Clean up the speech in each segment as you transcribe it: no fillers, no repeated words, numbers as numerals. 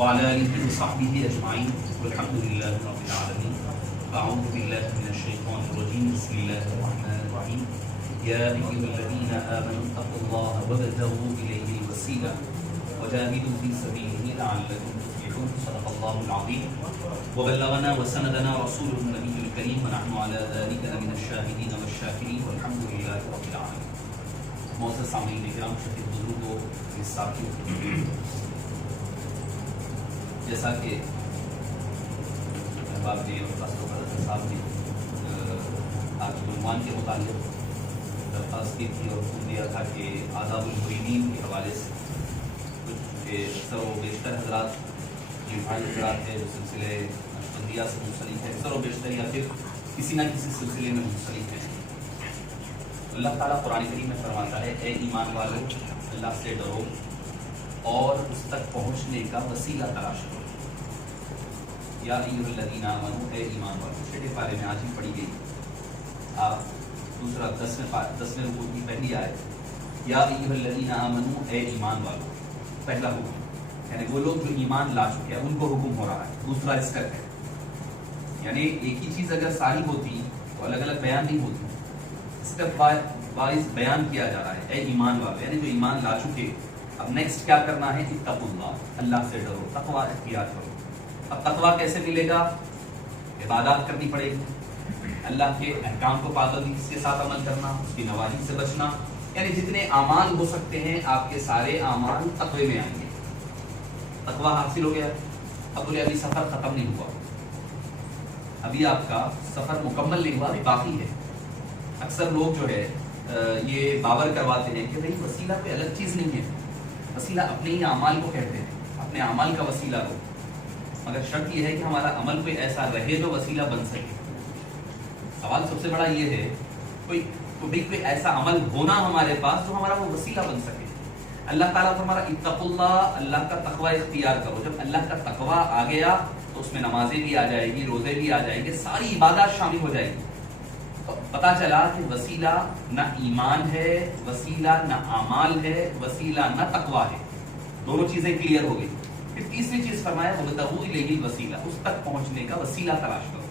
وعلى آله وصحبه أجمعين والحمد لله رب العالمين. أعوذ بالله من الشيطان الرجيم. بسم الله الرحمن الرحيم. يا أيها الذين آمنوا اتقوا الله وابتغوا إليه الوسيلة وجاهدوا في سبيله لعلكم تفلحون. صدق الله العظيم. وبلغنا وسندنا رسوله النبي الكريم ونحن على ذلك لمن الشاهدين والشاكرين والحمد لله رب العالمين. معزز سامعین کرام، شفیع بزرگوں، ساتھیوں، جیسا کہ احباب کے حضرت صاحب نے آج عنوان کے متعلق درخواست کی تھی اور حکم دیا تھا کہ آداب المريدين کے حوالے سے کچھ اکثر و بیشتر حضرات جو حضرات ہے جو سلسلے نقشبندیہ سے منسلک ہے، اکثر و بیشتر یا پھر کسی نہ کسی سلسلے میں منسلک ہے. اللہ تعالیٰ قرآن کریم میں فرماتا ہے اے ایمان والو اللہ سے ڈرو اور اس تک پہنچنے کا وسیلہ تلاش کرو. یا ایھا الذین آمنوا اے ایمان والو، چھٹے پارے میں آج ہی پڑھی گئی. آپ دوسرا 10ویں رکوع کی پہلی آیت، یا ایھا الذین آمنوا اے ایمان والو، پہلا حکم، یعنی وہ لوگ جو ایمان لا چکے ہیں ان کو حکم ہو رہا ہے. دوسرا اس کا ہے، یعنی ایک ہی چیز اگر ساری ہوتی تو الگ الگ بیان نہیں ہوتی. اسٹیپ وائز بیان کیا جا رہا ہے اے ایمان والو، یعنی جو ایمان لا چکے. اب نیکسٹ کیا کرنا ہے؟ اتقوا اللہ، اللہ سے ڈرو، تقویٰ اختیار کرو. اب تقویٰ کیسے ملے گا؟ عبادات کرنی پڑے گی، اللہ کے احکام کو پابندی کے ساتھ عمل کرنا، اس کی نواہی سے بچنا، یعنی جتنے اعمال ہو سکتے ہیں آپ کے سارے اعمال تقوی میں آئیں گے. تقویٰ حاصل ہو گیا. اب بولے ابھی سفر ختم نہیں ہوا، ابھی آپ کا سفر مکمل نہیں ہوا، ابھی باقی ہے. اکثر لوگ جو ہے یہ باور کرواتے ہیں کہ بھئی وسیلہ کوئی الگ چیز نہیں ہے، وسیلہ اپنے ہی اعمال کو کہتے ہیں، اپنے اعمال کا وسیلہ ہو. مگر شرط یہ ہے کہ ہمارا عمل کوئی ایسا رہے جو وسیلہ بن سکے. سوال سب سے بڑا یہ ہے کوئی ایسا عمل ہونا ہمارے پاس جو ہمارا وہ وسیلہ بن سکے. اللہ تعالیٰ تو ہمارا اتقوا اللہ، اللہ کا تقوی اختیار کرو. جب اللہ کا تقوی آ گیا تو اس میں نمازیں بھی آ جائے گی، روزے بھی آ جائیں گے، ساری عبادات شامل ہو جائے گی. پتا چلا کہ وسیلہ نہ ایمان ہے، وسیلہ نہ اعمال ہے، وسیلہ نہ تقویٰ ہے. دونوں چیزیں کلیئر ہو گئی. پھر تیسری چیز فرمایا وابتغوا الیہ الوسیلہ، اس تک پہنچنے کا وسیلہ تلاش کرو.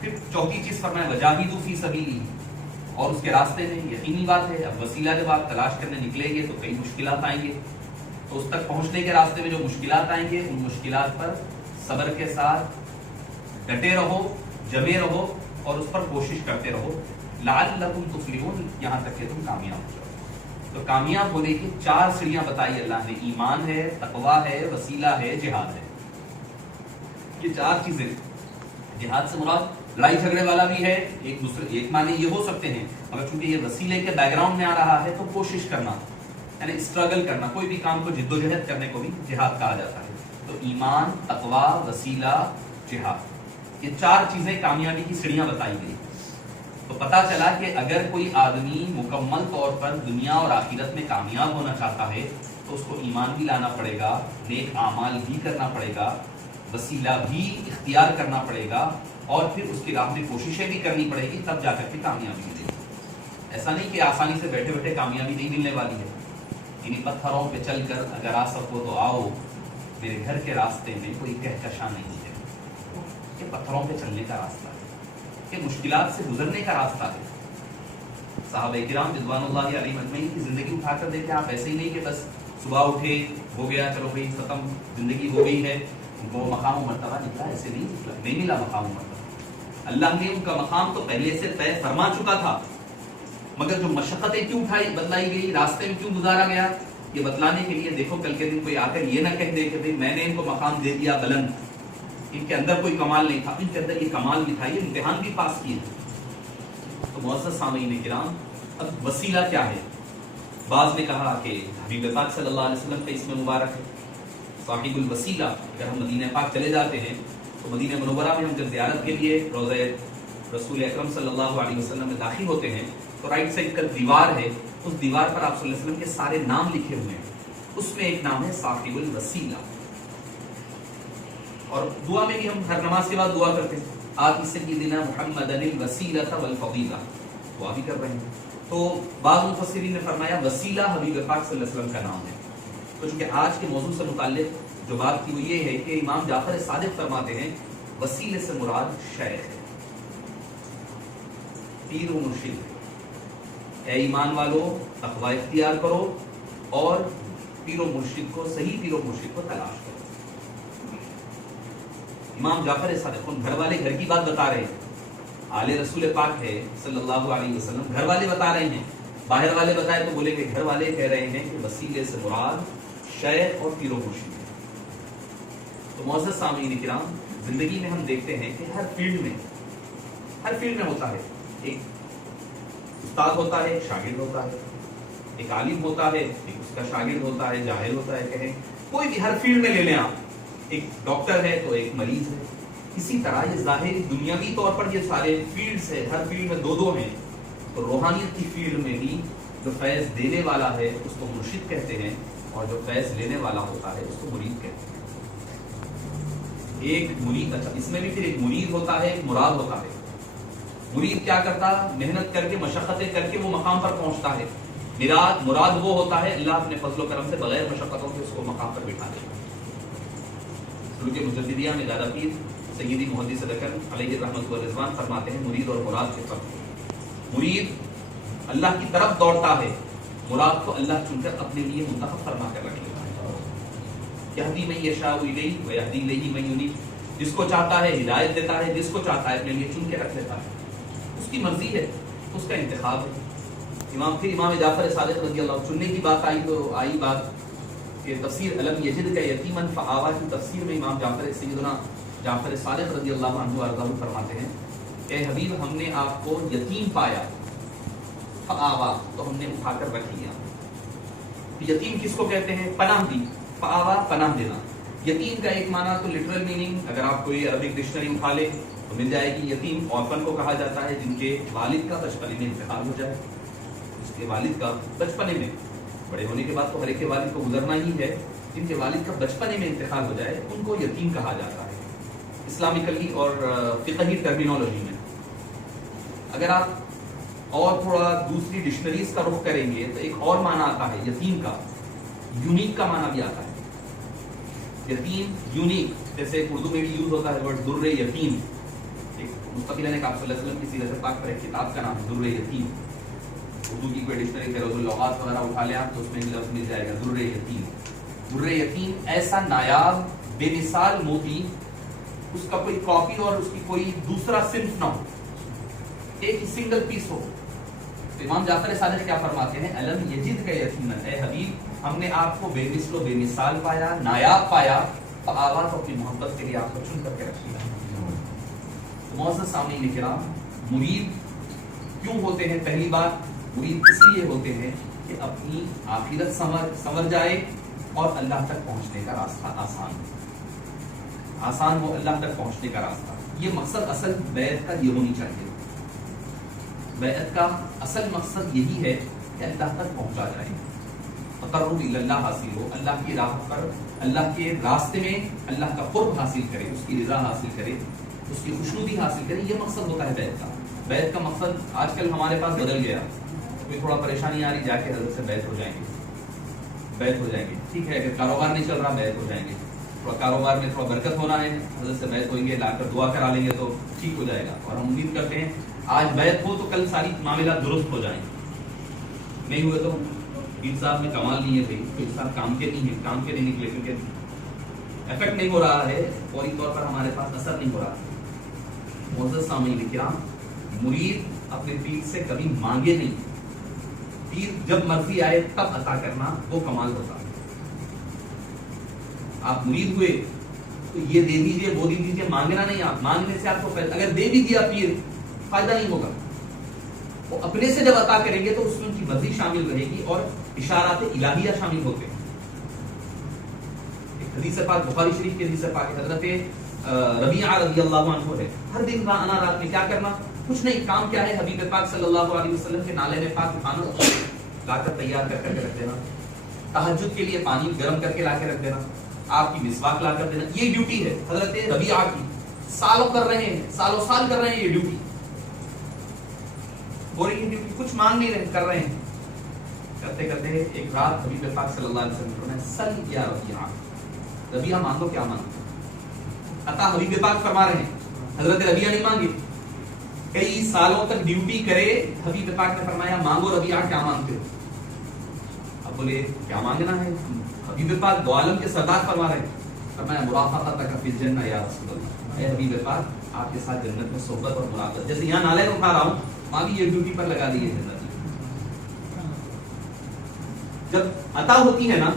پھر چوتھی چیز فرمایا وجاہدوا فی سبیلہ، اور اس کے راستے میں. یقینی بات ہے اب وسیلہ جب آپ تلاش کرنے نکلیں گے تو کئی مشکلات آئیں گے، تو اس تک پہنچنے کے راستے میں جو مشکلات آئیں گے ان مشکلات پر صبر کے ساتھ ڈٹے رہو، جمے رہو اور اس پر کوشش کرتے رہو. لعلکم تفلحون، یہاں تک کہ تم کامیاب ہو جاؤ. تو کامیاب ہونے کی 4 سیڑھیاں بتائی اللہ نے. ایمان ہے، تقویٰ ہے، وسیلہ ہے، جہاد ہے. یہ 4 چیزیں. جہاد سے مراد لڑائی جھگڑے والا بھی ہے، ایک معنی یہ ہو سکتے ہیں، مگر چونکہ یہ وسیلے کے بیک گراؤنڈ میں آ رہا ہے تو کوشش کرنا، یعنی اسٹرگل کرنا، کوئی بھی کام کو جد و جہد کرنے کو بھی جہاد کہا جاتا ہے. تو ایمان، تقویٰ، وسیلہ، جہاد، یہ 4 چیزیں کامیابی کی سیڑھیاں بتائی گئی. تو پتا چلا کہ اگر کوئی آدمی مکمل طور پر دنیا اور آخرت میں کامیاب ہونا چاہتا ہے تو اس کو ایمان بھی لانا پڑے گا، نیک اعمال بھی کرنا پڑے گا، وسیلہ بھی اختیار کرنا پڑے گا، اور پھر اس کی راہ میں کوششیں بھی کرنی پڑے گی، تب جا کر کے کامیابی ملے گی. ایسا نہیں کہ آسانی سے بیٹھے بیٹھے کامیابی نہیں ملنے والی ہے. انہیں پتھروں پہ چل کر اگر آ سکو تو آؤ، میرے گھر کے راستے میں کوئی کہکشاں نہیں ہے. یہ پتھروں پہ چلنے کا راستہ ہے، یہ مشکلات سے گزرنے کا راستہ ہے. صحابہ کرام رضوان اللہ علیہم اجمعین کی زندگی اٹھا کر دیکھیں آپ. ایسے ہی نہیں کہ بس صبح اٹھے ہو گیا چلو بھائی ختم زندگی ہو گئی ہے، ان کو مقام و مرتبہ نکلا، ایسے نہیں نکلا، نہیں ملا مقام و مرتبہ. اللہ نے ان کا مقام تو پہلے سے طے فرما چکا تھا، مگر جو مشقتیں کیوں بتلائی گئی، راستے میں کیوں گزارا گیا، یہ بتلانے کے لیے دیکھو کل کے دن کوئی آ کر یہ نہ کہہ دے کہ بھائی میں نے ان کو مقام دے دیا بلند، ان کے اندر کوئی کمال نہیں تھا. ان کے اندر یہ کمال بھی تھا، یہ امتحان بھی پاس کیے. تو معزز سامعین کرام، اب وسیلہ کیا ہے؟ بعض نے کہا کہ حبیب پاک صلی اللہ علیہ وسلم کا اسم مبارک ہے صاحب الوسیلہ. اگر ہم مدینہ پاک چلے جاتے ہیں تو مدینہ منورہ میں ہم جب زیارت کے لیے روضہ رسول اکرم صلی اللہ علیہ وسلم میں داخل ہوتے ہیں تو رائٹ سائڈ کا دیوار ہے، اس دیوار پر آپ صلی اللہ علیہ وسلم کے سارے نام لکھے ہوئے ہیں. اس میں ایک نام ہے صاحب الوسیلہ. اور دعا میں بھی ہم ہر نماز کے بعد دعا کرتے ہیں، آتی سیدنا محمد الوسیلۃ والفضیلہ، دعا بھی کر رہے ہیں. تو بعض مفسرین نے فرمایا وسیلہ حبیب پاک صلی اللہ علیہ وسلم کا نام ہے. تو چونکہ آج کے موضوع سے متعلق جو بات کی وہ یہ ہے کہ امام جعفر صادق فرماتے ہیں وسیلے سے مراد شیخ ہے، پیر و مرشد۔ اے ایمان والو تقوی اختیار کرو اور پیر و مرشد کو، صحیح پیر و مرشد کو تلاش کرو۔ امام جعفر صادق گھر والے گھر کی بات بتا رہے ہیں، آل رسول پاک ہے صلی اللہ علیہ وسلم، گھر والے بتا رہے ہیں، باہر والے بتائے تو بولے کہ گھر والے کہہ رہے ہیں کہ وسیلے سے مراد شیخ اور پیر و مرشد ہے۔ تو معزز سامعین کرام، زندگی میں ہم دیکھتے ہیں کہ ہر فیلڈ میں ہوتا ہے، ایک استاد ہوتا ہے، ایک شاگرد ہوتا ہے، ایک عالم ہوتا ہے، ایک اس کا شاگرد ہوتا ہے، جاہل ہوتا ہے، کہیں کوئی بھی ہر فیلڈ میں لے لیں آپ، ایک ڈاکٹر ہے تو ایک مریض ہے۔ اسی طرح یہ ظاہری دنیاوی طور پر یہ سارے فیلڈز ہیں، ہر فیلڈ میں دو ہیں، تو روحانیت کی فیلڈ میں بھی جو فیض دینے والا ہے اس کو مرشد کہتے ہیں، اور جو فیض لینے والا ہوتا ہے اس کو مرید کہتے ہیں۔ ایک مرید، اچھا اس میں بھی پھر ایک مرید ہوتا ہے، ایک مراد ہوتا ہے۔ مرید کیا کرتا؟ محنت کر کے، مشقتیں کر کے وہ مقام پر پہنچتا ہے۔ مراد وہ ہوتا ہے اللہ اپنے فضل و کرم سے بغیر مشقتوں کے اس کو مقام پر بٹھا دے۔ سلوک مجددیہ میں دادا پیر سیدی محدث دکن علیہ رحمت و رضوان فرماتے ہیں مرید اور مراد کے فرق۔ مرید اللہ کی طرف دوڑتا ہے، مراد کو اللہ چن کر اپنے لیے منتخب فرما کر رکھ لیتا ہے۔ یہدی من یشاء الیہ ویہدی الیہ من ینیب، جس کو چاہتا ہے ہدایت دیتا ہے، جس کو چاہتا ہے اپنے لیے چن کے رکھ لیتا ہے، اس کی مرضی ہے، اس کا انتخاب ہے۔ امام جعفر صادق رضی اللہ عنہ، چننے کی بات آئی تو آئی بات کہ تفسیر علم یجد کا یتیمن فآوا کی تفسیر میں امام سیدنا جعفر صادق رضی اللہ عنہ وارضہ فرماتے ہیں کہ حبیب ہم نے آپ کو یتیم پایا، فآوا تو ہم نے اٹھا کر رکھ لیا۔ یتیم کس کو کہتے ہیں؟ پناہ دی، فآوا پناہ دینا۔ یتیم کا ایک معنی تو لٹرل میننگ اگر آپ کوئی عربک ڈکشنری اٹھا لے تو مل جائے گی، یتیم اورفن کو کہا جاتا ہے جن کے والد کا بچپنے میں انتقال ہو جائے، جس کے والد کا بچپنے میں، بڑے ہونے کے بعد تو ہر ایک کے والد کو گزرنا ہی ہے، جن کے والد کا بچپنے میں انتقال ہو جائے ان کو یتیم کہا جاتا ہے اسلامکلی اور فقہی ٹرمینالوجی میں۔ اگر آپ اور تھوڑا دوسری ڈکشنریز کا رخ کریں گے تو ایک اور معنی آتا ہے یتیم کا، یونیک کا معنی بھی آتا ہے۔ یتیم یونیک، جیسے اردو میں بھی یوز ہوتا ہے ورڈ در یتیم، ایک مستقل نے آپ صلی اللہ علیہ وسلم کی سیرت پاک پر ایک کتاب کا نام ہے در یتیم، اردو کی کوئی ڈکشنری فیروز اللغات وغیرہ اٹھا لیں آپ تو اس میں لفظ مل جائے گا در یتیم۔ در یتیم ایسا نایاب بے مثال موتی، اس کا کوئی کاپی اور اس کی کوئی دوسرا صنف نہ ہو، ایک ہی سنگل پیس ہو۔ امام جعفر صادق کیا فرماتے ہیں؟ علم یجد کا یتیمن، اے حبیب ہم نے آپ کو بے مثل و بے مثال پایا، نایاب پایا، فآوا تو اپنی محبت کے لیے آپ کو چن کر کے رکھ لیا۔ معزز سامعین کرام، مرید کیوں ہوتے ہیں؟ پہلی بات، مرید اس لیے ہوتے ہیں کہ اپنی آخرت سنور جائے اور اللہ تک پہنچنے کا راستہ آسان ہو، اللہ تک پہنچنے کا راستہ۔ یہ مقصد اصل بیعت کا یہ ہونی چاہیے۔ بیعت کا اصل مقصد یہی ہے کہ اللہ تک پہنچا جائے، تقرب الی اللہ حاصل ہو، اللہ کی راہ پر، اللہ کے راستے میں اللہ کا قرب حاصل کرے، اس کی رضا حاصل کرے، اس کی خوشنودی حاصل کرے، یہ مقصد ہوتا ہے بیعت کا۔ بیعت کا مقصد آج کل ہمارے پاس بدل گیا، کوئی تھوڑا پریشانی آ رہی جا کے حضرت سے بیعت ہو جائیں گے، ٹھیک ہے، اگر کاروبار نہیں چل رہا بیعت ہو جائیں گے، تھوڑا کاروبار میں تھوڑا برکت ہونا ہے حضرت سے بیعت ہوئیں گے، لا کر دعا کرا لیں گے تو ٹھیک ہو جائے گا، اور ہم امید کرتے ہیں آج بیعت ہو تو کل ساری معاملات درست ہو جائیں گے، نہیں ہوئے تو پیر صاحب میں کمال نہیں ہے بھائی، پیر صاحب کام کے نہیں نکلے، کیونکہ افیکٹ نہیں ہو رہا ہے، فوری طور پر ہمارے پاس اثر نہیں ہو رہا۔ معزز سامعین کرام، مرید اپنے پیر سے کبھی مانگے نہیں، پیر جب مرضی آئے تب عطا کرنا وہ کمال ہوتا ہے۔ آپ مرید ہوئے تو یہ دے دیجئے وہ دے دیجئے، مانگنا نہیں، آپ مانگنے سے آپ کو فائدہ، اگر دے بھی دیا پیر فائدہ نہیں ہوگا، وہ اپنے سے جب عطا کریں گے تو اس میں ان کی مرضی شامل رہے گی اور اشارات الہیہ شامل ہوتے ہیں۔ ایک حدیث پاک بخاری شریف کی حدیث پاک حضرت ربیعہ رضی اللہ عنہ ہے، ہر دن آنا رات میں کیا کرنا؟ کچھ نہیں، کام کیا ہے؟ حبیب پاک صلی اللہ علیہ وسلم کے نالے میں پاک کھانا لا کر تیار کر کے رکھ دینا، تہجد کے لیے پانی گرم کر کے لا کے رکھ دینا، آپ کی مسواک لا کر دینا، یہ ڈیوٹی ہے حضرت ربیعہ کی، سالوں کر رہے ہیں، سالوں سال کر رہے ہیں یہ ڈیوٹی، بورنگ ڈیوٹی، کچھ مانگ نہیں رہے، کر رہے ہیں۔ کرتے کرتے ایک رات حبیب پاک صلی اللہ علیہ وسلم نے فرمایا سل یا ربیعہ، ربیعہ مانگو کیا مانگو؟ عطا حبیب پاک فرما رہے ہیں، حضرت ربیعہ نہیں مانگے. کئی سالوں تک ڈیوٹی کرے، حبیب پاک نے فرمایا مانگو ربیعہ کیا مانگتے ہو؟ اب بولے کیا مانگنا ہے؟ حبیب پاک دو عالم کے سردار فرما رہے ہیں، فرمایا مرافقتک فی الجنہ یا رسول اللہ، اے حبیب پاک آپ کے ساتھ جنت میں صحبت اور مرافقت. جیسے یہاں نالے اٹھا رہا ہوں، وہاں بھی یہ ڈیوٹی پر لگا دی ہے جنت. جب عطا ہوتی ہے نا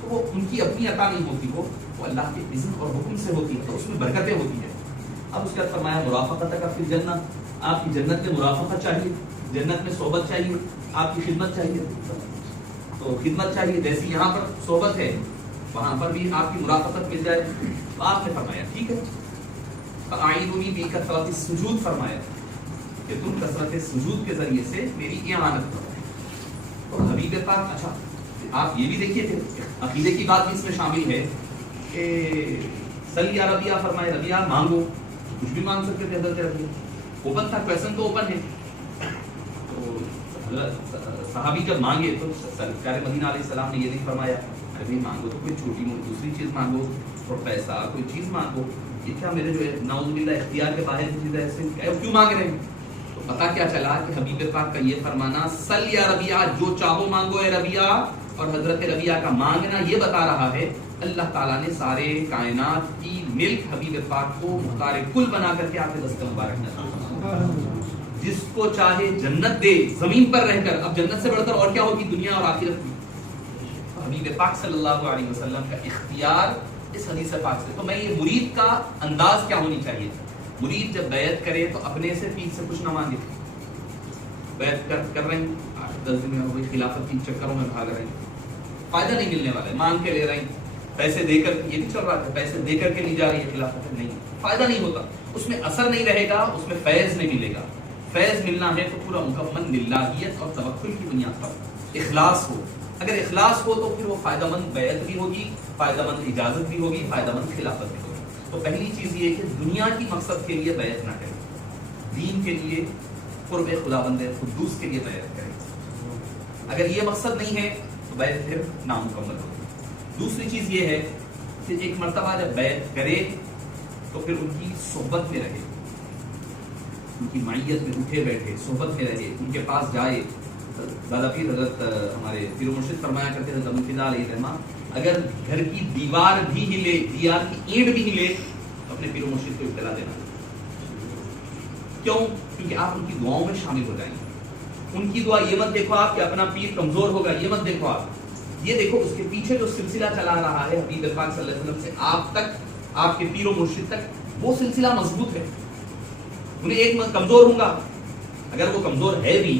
تو وہ ان کی اپنی عطا نہیں ہوتی، وہ اللہ کے اذن اور حکم سے ہوتی ہے، تو اس میں برکتیں ہوتی ہیں. اب اس کے بعد فرمایا مرافقتک فی الجنہ، آپ کی جنت میں مرافقت چاہیے، جنت میں صحبت چاہیے، آپ کی خدمت چاہیے. تو خدمت چاہیے، جیسی یہاں پر صحبت ہے وہاں پر بھی آپ کی مرافقت مل جائے. تو آپ نے فرمایا ٹھیک ہے، فاعینونی بکثرۃ السجود، فرمایا کہ تم کثرت سجود کے ذریعے سے میری اعانت کرو. تو حبیب پاک اچھا آپ یہ بھی دیکھیے تھے عقیدے کی بات بھی اس میں شامل ہے کہ سل یا ربیعہ، فرمائے ربیعہ مانگو، کچھ بھی مانگ سکتے تھے حضرت ربیعہ، اوپن تھا، کویشچن تو اوپن ہے. تو صحابی جب مانگے تو سرکار مدینہ علیہ السلام نے یہ نہیں فرمایا ابھی مانگو تو کوئی چھوٹی موٹی دوسری چیز مانگو، اور پیسہ کوئی چیز مانگو، یہ کیا میرے جو ہے نعوذ باللہ اختیار کے باہر کی چیز ہے، ایسے کیوں مانگ رہے ہیں؟ تو پتہ کیا چلا کہ حبیب پاک کا یہ فرمانا سل یا ربیعہ، جو چاہو مانگو اے ربیعہ، اور حضرت ربیعہ کا مانگنا یہ بتا رہا ہے اللہ تعالیٰ نے سارے کائنات کی ملک حبیب پاک کو مختار کل بنا کر کے آپ کے دست مبارک میں جس کو چاہے جنت دے زمین پر رہ کر. اب جنت سے بڑھ کر اور کیا ہوگی دنیا اور آخرت کی؟ حبیب پاک صلی اللہ علیہ وسلم کا اختیار اس حدیث پاک سے. تو میں یہ مرید کا انداز کیا ہونی چاہیے؟ مرید جب بیعت کرے تو اپنے سے پیچھے سے کچھ نہ مانگے. بیعت کر رہے ہیں 10 دن میں خلافت کی چکروں میں بھاگ رہے ہیں، فائدہ نہیں ملنے والا ہے، مانگ کے لے رہے ہیں، پیسے دے کر، یہ بھی چل رہا تھا پیسے دے کر کے لی جا رہی ہے خلافت، نہیں فائدہ نہیں ہوتا، اس میں اثر نہیں رہے گا، اس میں فیض نہیں ملے گا. فیض ملنا ہے تو پورا مکمل للہیت اور توکل کی بنیاد پر اخلاص ہو. اگر اخلاص ہو تو پھر وہ فائدہ مند بیعت بھی ہوگی، فائدہ مند اجازت بھی ہوگی، فائدہ مند خلافت بھی ہوگی. تو پہلی چیز یہ کہ دنیا کی مقصد کے لیے بیعت نہ کریں، دین کے لیے، قرب خداوند قدوس کے لیے بیعت کریں. اگر یہ مقصد نہیں ہے تو بیعت پھر نامکمل ہوگی. دوسری چیز یہ ہے کہ ایک مرتبہ جب بیعت کرے تو پھر ان کی صحبت میں رہے، ان کی معیت میں اٹھے بیٹھے، صحبت میں رہے، ان کے پاس جائے. دادا پیر حضرت ہمارے پیر و مرشد فرمایا کرتے حضرت ابو الفضل علیہ الرحمہ، اگر گھر کی دیوار بھی ہلے، دیوار کی اینٹ بھی ہلے تو اپنے پیر و مرشد کو اطلاع دینا. کیوں؟ کیونکہ آپ ان کی دعاؤں میں شامل ہو جائیں گے. ان کی دعا یہ مت دیکھو آپ کہ اپنا پیر کمزور ہوگا، یہ مت دیکھو آپ، یہ دیکھو اس کے پیچھے جو سلسلہ چلا رہا ہے حبیب پاک صلی اللہ علیہ وسلم سے آپ تک، آپ کے پیر و مرشد تک، وہ سلسلہ مضبوط ہے. انہیں ایک کمزور ہوں گا، اگر وہ کمزور ہے بھی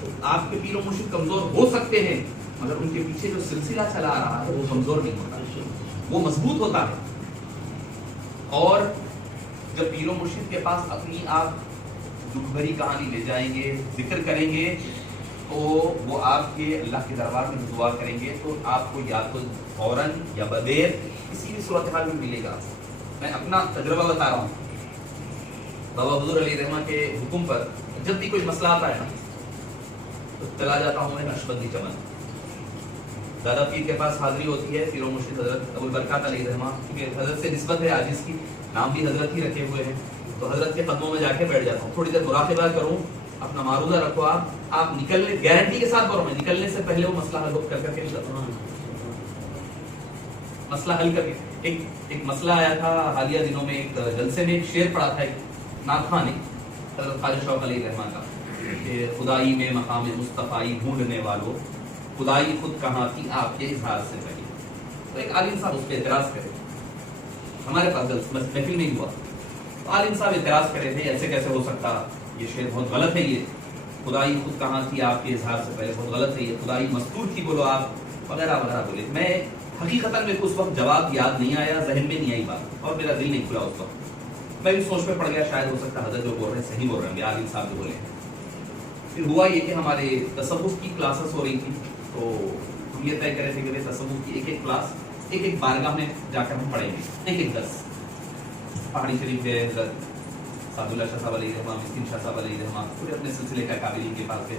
تو آپ کے پیر و مرشد کمزور ہو سکتے ہیں، مگر ان کے پیچھے جو سلسلہ چلا رہا ہے وہ کمزور نہیں ہوتا، وہ مضبوط ہوتا ہے. اور جب پیر و مرشد کے پاس اپنی آپ دکھ بھری کہانی لے جائیں گے، ذکر کریں گے، تو وہ آپ کے اللہ کے دربار میں دعا کریں گے تو آپ کو یا تو فوراً یا بدیر کسی بھی صورتحال میں ملے گا. میں اپنا تجربہ بتا رہا ہوں. بابا حضور علیہ رحمہ کے حکم پر جب بھی کوئی مسئلہ آتا ہے نا تو چلا جاتا ہوں میں نقشبندی چمن. دادا پیر کے پاس حاضری ہوتی ہے، پیر و مرشد حضرت ابو البرکات علیہ رحمہ، کیونکہ حضرت سے نسبت ہے عاجز کی، نام بھی حضرت ہی رکھے ہوئے ہیں، تو حضرت کے قدموں میں جا کے بیٹھ جاتا ہوں، تھوڑی دیر مراقبہ کروں، اپنا معروضہ رکھو. آپ نکلنے گارنٹی کے ساتھ بولو، میں نکلنے سے پہلے وہ مسئلہ حل کر کے مسئلہ حل کر کے. ایک مسئلہ آیا تھا حالیہ دنوں میں، ایک جلسے میں ایک شعر پڑھا تھا ایک ناخواں نے حضرت خواجہ شوق علیہ رحمہ کا کہ خدائی میں مقام مصطفیٰ ڈھونڈنے والوں، خدائی خود کہاں تھی آپ کے اظہار سے پہلے. تو ایک عالم صاحب اس پہ اعتراض کرے، ہمارے پاس محفل میں ہی ہوا، تو عالم صاحب اعتراض کرے تھے ایسے کیسے ہو سکتا، یہ شعر بہت غلط ہے، یہ خدائی خود کہاں تھی آپ کے اظہار سے پہلے بہت غلط ہے، یہ خدائی مستور تھی بولو آپ، وغیرہ وغیرہ بولے. میں حقیقتاً میرے کو اس وقت جواب یاد نہیں آیا، ذہن میں نہیں آئی بات، اور میرا دل نہیں کھلا اس وقت. میں بھی سوچ میں پڑ گیا شاید ہو سکتا حضرت جو بول رہے ہیں صحیح بول رہے ہیں، عالم صاحب جو بولے ہیں. پھر ہوا یہ کہ ہمارے تصوف کی کلاسز ہو رہی تھی، تو ہم یہ طے کرے تھے کہ تصوف کی ایک کلاس ایک بارگاہ میں جا کر ہم پڑھیں گے، ایک درس. پہاڑی شریف ہے، حضرت سعد اللہ شاہ صاحب علیہ رحمہ، مسکین شاہ صاحب علیہ رحمہ، پورے اپنے سلسلے کا قابلین کے پاس ہے.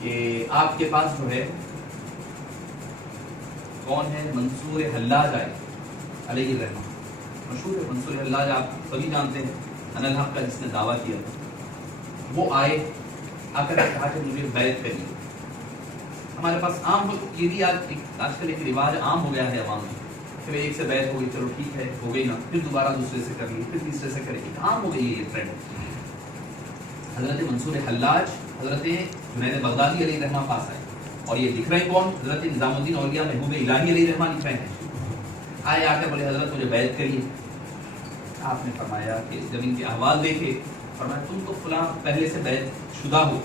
کہ آپ کے پاس جو ہے کون ہے، منصور حلاج آئے علیہ الرحمہ، مشہور ہے منصور حلاج، آپ سبھی جانتے ہیں انا الحق کا جس نے دعویٰ کیا تھا، وہ آئے آ کر کہا کہ مجھے بیعت کریے۔ ہمارے پاس عام یہ بھی آج کل ایک رواج عام ہو گیا ہے عوام میں کہ ایک سے بیعت ہو گئی، چلو ٹھیک ہے ہو گئی نا، پھر دوبارہ دوسرے سے کر لی، پھر تیسرے سے کرے گی، عام ہو گئی یہ ٹرینڈ۔ حضرت منصور حلاج حضرت جنید بغدادی علیہ الرحمہ پاس آئے، اور یہ لکھ رہے ہیں کون؟ حضرت نظام الدین اولیاء محبوب الہی علیہ الرحمہ لکھ رہے ہیں۔ آئے آ کر بولے حضرت مجھے بیعت کریے۔ آپ نے فرمایا کہ جب ان کے احوال دیکھے، فرمایا تم تو فلاں پہلے سے بیعت شدہ ہو،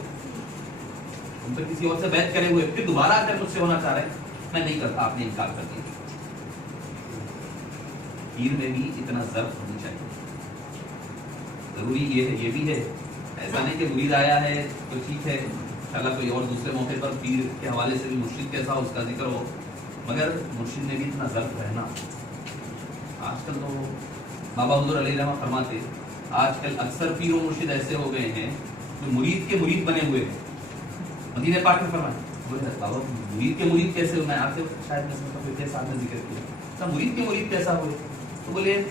تم تو کسی اور سے بیعت کرے ہوئے، پھر دوبارہ آ کر مجھ سے ہونا چاہ رہے ہیں، میں نہیں کرتا، آپ نے انکار کر دیا۔ پیر میں بھی اتنا ضرب ہونی چاہیے، ضروری یہ بھی ہے، ایسا نہیں کہ مرید آیا ہے تو ٹھیک ہے انشاءاللہ کوئی اور دوسرے موقع پر پیر کے حوالے سے بھی مرشد کیسا ہو اس کا ذکر ہو، مگر مرشد میں بھی اتنا ضرب رہنا۔ آج کل تو بابا حضور علیہ الرحمہ فرماتے، آج کل اکثر پیر و مرشد ایسے ہو گئے ہیں جو مرید کے مرید بنے ہوئے ہیں۔ مدینہ پاک میں فرمایا بابا مرید کے مرید کیسے ہو، میں آپ سے شاید کوئی کیسا آپ نے ذکر کیا، مرید کے مرید کیسا ہوئے؟ تو بولے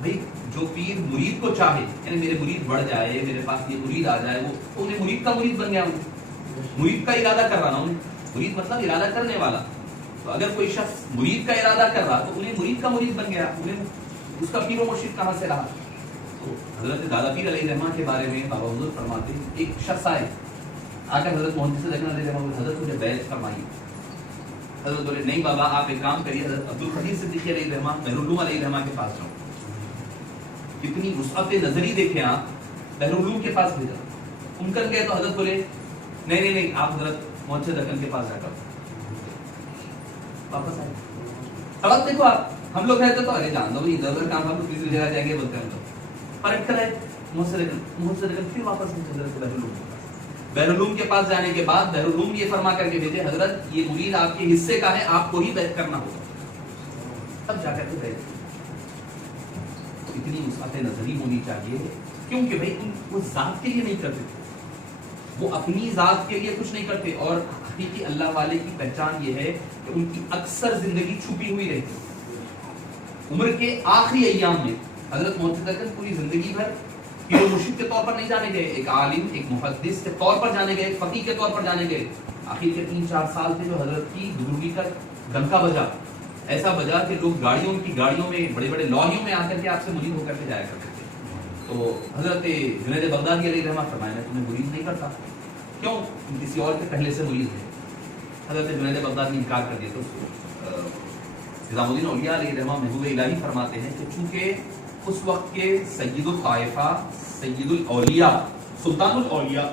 بھائی جو پیر مرید کو چاہے، یعنی میرے مرید بڑھ جائے، میرے پاس یہ مرید آ جائے، وہ تو انہیں مرید کا مرید بن گیا، مرید کا ارادہ کر رہا نا انہیں، مرید مطلب ارادہ کرنے والا، تو اگر کوئی شخص مرید کا ارادہ کر رہا تو انہیں مرید کا مرید بن گیا، انہیں اس کا پیر و مرشد کہاں سے رہا؟ تو حضرت دادا پیر علیہ الرحمہ کے بارے میں بابا حضور فرماتے ایک شخص آئے آ کر حضرت محدث علیہ الرحمہ، حضرت مجھے بیعت فرمائیے۔ حضرت بولے نہیں بابا آپ ایک کام کریے، حضرت عبدالقدیر صدیقی علیہ الرحمہ بحر العلوم علیہ الرحمہ کے پاس جاؤ۔ کتنی وسعت نظری دیکھیں آپ، بحر العلوم کے پاس بھیجا، ان کر گئے تو حضرت بولے نہیں آپ حضرت محدث دکن کے پاس جا کر واپس آئے۔ سبق دیکھو آپ، ہم لوگ رہتے تو ارے جان دو ادھر ادھر کام، ہم کسی جگہ جائیں گے بولتے ہیں تو پلٹ کر آئے محدث دکن، پھر واپس حضرت بحر العلوم کے پاس۔ بحر العلوم کے پاس جانے کے بعد بحر العلوم یہ فرما کر کے بھیجے حضرت یہ مرید آپ کے حصے کا ہے، آپ کو ہی بیعت کرنا ہوگا، تب جا کر کے بیعت۔ اتنی وسعت نظری ہونی چاہیے، کیونکہ بھائی وہ ذات کے لیے نہیں کرتے، وہ اپنی ذات کے لیے کچھ نہیں کرتے، اور حقیقی اللہ والے کی پہچان یہ ہے کہ ان کی اکثر زندگی چھپی ہوئی رہتی۔ عمر کے آخری ایام میں حضرت محدث پوری زندگی بھر پیر و مرشد کے طور پر نہیں جانے گئے، ایک عالم ایک محدث کے طور پر جانے گئے، ایک فقیہ کے طور پر جانے گئے۔ آخر کے 3-4 سال تھے جو حضرت کی بزرگی کا ڈنکا بجا، ایسا بجا کہ لوگ گاڑیوں میں بڑے بڑے لوریوں میں آ کر کے آپ سے مرید ہو کر کے جایا کرتے تھے۔ تو حضرت جنید بغدادی علیہ الرحمہ فرمایا میں تمہیں مرید نہیں کرتا، کیوں؟ تم کسی اور کے پہلے سے مرید ہیں۔ حضرت جنید بغدادی نے انکار کر دیا، تو نظام الدین اولیاء علیہ الرحمہ محبوب الہی فرماتے ہیں کہ چونکہ اس وقت کے سید الطائفہ سید الاولیاء سلطان الاولیاء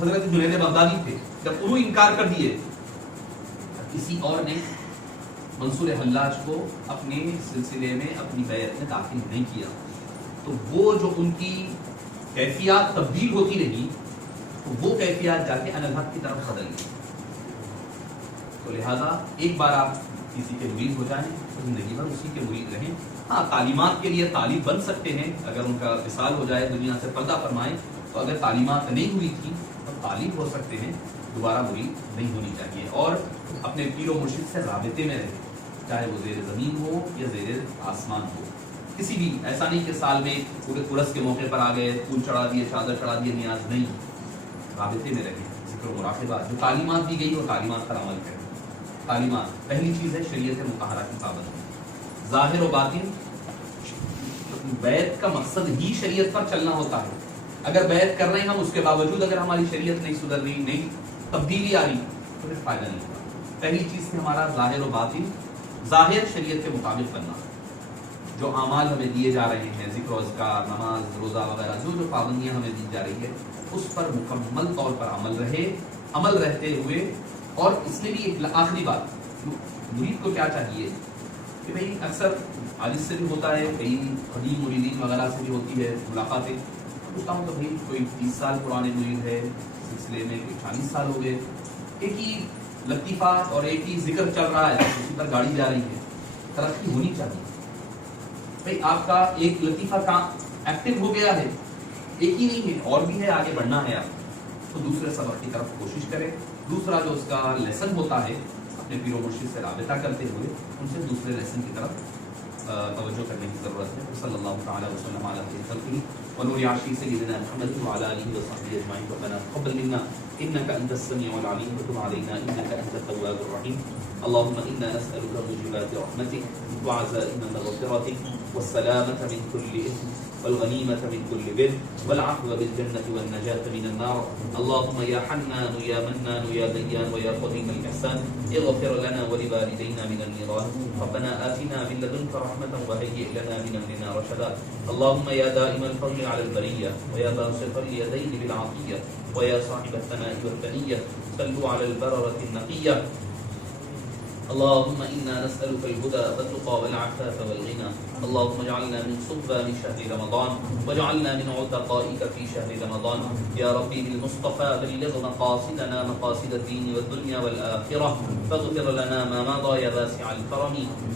حضرت جنید بغدادی تھے، جب انہوں انکار کر دیے، کسی اور نے منصور حلاج کو اپنے سلسلے میں اپنی بیعت میں داخل نہیں کیا، تو وہ جو ان کی کیفیات تبدیل ہوتی رہی، تو وہ کیفیات جا کے انالحق کی طرف بدل گئی۔ تو لہذا ایک بار آپ کسی کے مرید ہو جائیں تو زندگی بھر اسی کے مرید رہیں۔ ہاں تعلیمات کے لیے طالب بن سکتے ہیں، اگر ان کا وصال ہو جائے دنیا سے پردہ فرمائیں، تو اگر تعلیمات نہیں ہوئی تھی تو طالب ہو سکتے ہیں، دوبارہ مرید نہیں ہونی چاہیے، اور اپنے پیر و مرشد سے رابطے میں رہیں، چاہے وہ زیر زمین ہو یا زیر آسمان ہو، کسی بھی، ایسا نہیں کہ سال میں پورے عرس کے موقع پر آ گئے پھول چڑھا دیے چادر چڑھا دیے، نیاز نہیں، رابطے میں رہیں، ذکر و مراقبہ، جو تعلیمات دی گئی وہ تعلیمات پر عمل کریں۔ تعلیمات پہلی چیز ہے شریعت مطہرہ کی پابندی، ظاہر و باطن۔ بیعت کا مقصد ہی شریعت پر چلنا ہوتا ہے، اگر بیعت کر رہے ہیں ہم اس کے باوجود اگر ہماری شریعت نہیں سدھر رہی، نہیں تبدیلی آ رہی، تو پھر فائدہ نہیں ہوگا۔ پہلی چیز ہے ہمارا ظاہر و باطن، ظاہر شریعت کے مطابق کرنا، جو اعمال ہمیں دیے جا رہے ہیں، ذکر و اذکار، نماز، روزہ وغیرہ، جو پابندیاں ہمیں دی جا رہی ہے اس پر مکمل طور پر عمل رہے، عمل رہتے ہوئے۔ اور اس میں بھی ایک آخری بات، مرید کو کیا چاہیے کہ بھئی اکثر عالم سے بھی ہوتا ہے، کئی قدیم مریدین وغیرہ سے بھی ہوتی ہے ملاقاتیں، پوچھتا ہوں تو بھئی کوئی 30 سال پرانے مرید ہے سلسلے میں، کوئی 40 سال ہو گئے، ایک ہی لطیفات اور ایک ہی ذکر چل رہا ہے، اسی پر گاڑی جا رہی ہے، ترقی ہونی چاہیے۔ بھئی آپ کا ایک لطیفہ کام ایکٹیو ہو گیا ہے، ایک ہی نہیں ہے اور بھی ہے، آگے بڑھنا ہے آپ، تو دوسرے سبق کی طرف کوشش کریں۔ دوسرا جو اس کا لیسن ہوتا ہے اپنے پیر و مرشد سے رابطہ کرتے ہوئے ان سے دوسرے لیسن کی طرف توجہ کرنے کی ضرورت ہے. صلی اللہ تعالی وسلم علی خیر خلقہ ونور عرشہ سیدنا محمد وعلی آلہ وصحبہ اجمعین. ربنا تقبل منا انك انت السميع العليم وتب علينا انك انت التواب الرحيم. اللهم انا نسالك موجبات رحمتك وعزائم مغفرتك والسلامة من كل اثم والغنيمة من كل بر والعفو بالجنة والنجاة من النار. اللهم يا حنان يا منان يا ديان ويا قديم الإحسان اغفر لنا ولوالدينا من النيران. ربنا آتنا من لدنك رحمة وهيئ لنا من أمرنا رشدا. اللهم يا دائم الفضل على البرية ويا باسط اليدين بالعطية ويا صاحب الثناء والثنية صلوا على البررة النقية. اللهم إنا نسألك الهدى والتقى والعفاف والغنى. اللهم اجعلنا من صبان شهر رمضان واجعلنا من عتقائك في شهر رمضان. يا ربي بالمصطفى بلغ مقاصدنا مقاصد الدين والدنيا والآخرة فاغفر لنا ما مضى يا واسع الكرم.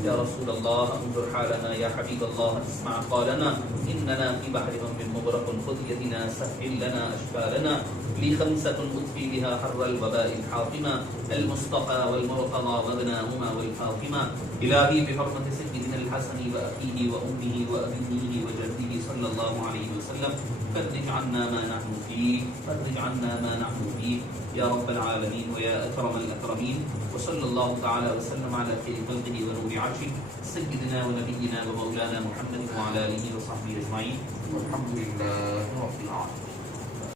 يا رسول الله انظر حالنا يا حبيب الله اسمع قالنا إننا في بحر هم مغرق خذ يدنا سهل لنا أشكالنا. لي خمسة أطفي بها حر الوباء الحاطمة المصطفى والمرتضى وابناهما والفاطمة. إلهي بحرمة سيدنا الحسن وأخيه وأمه وأبيه وجده صلى الله عليه وسلم فرج عنا ما نحن فيه فرج عنا ما نحن فيه يا رب العالمين ويا أكرم الأكرمين. وصلى الله تعالى وسلم على خير خلقه ونور عرشه سيدنا ونبينا ومولانا محمد وعلى آله وصحبه أجمعين والحمد لله رب العالمين.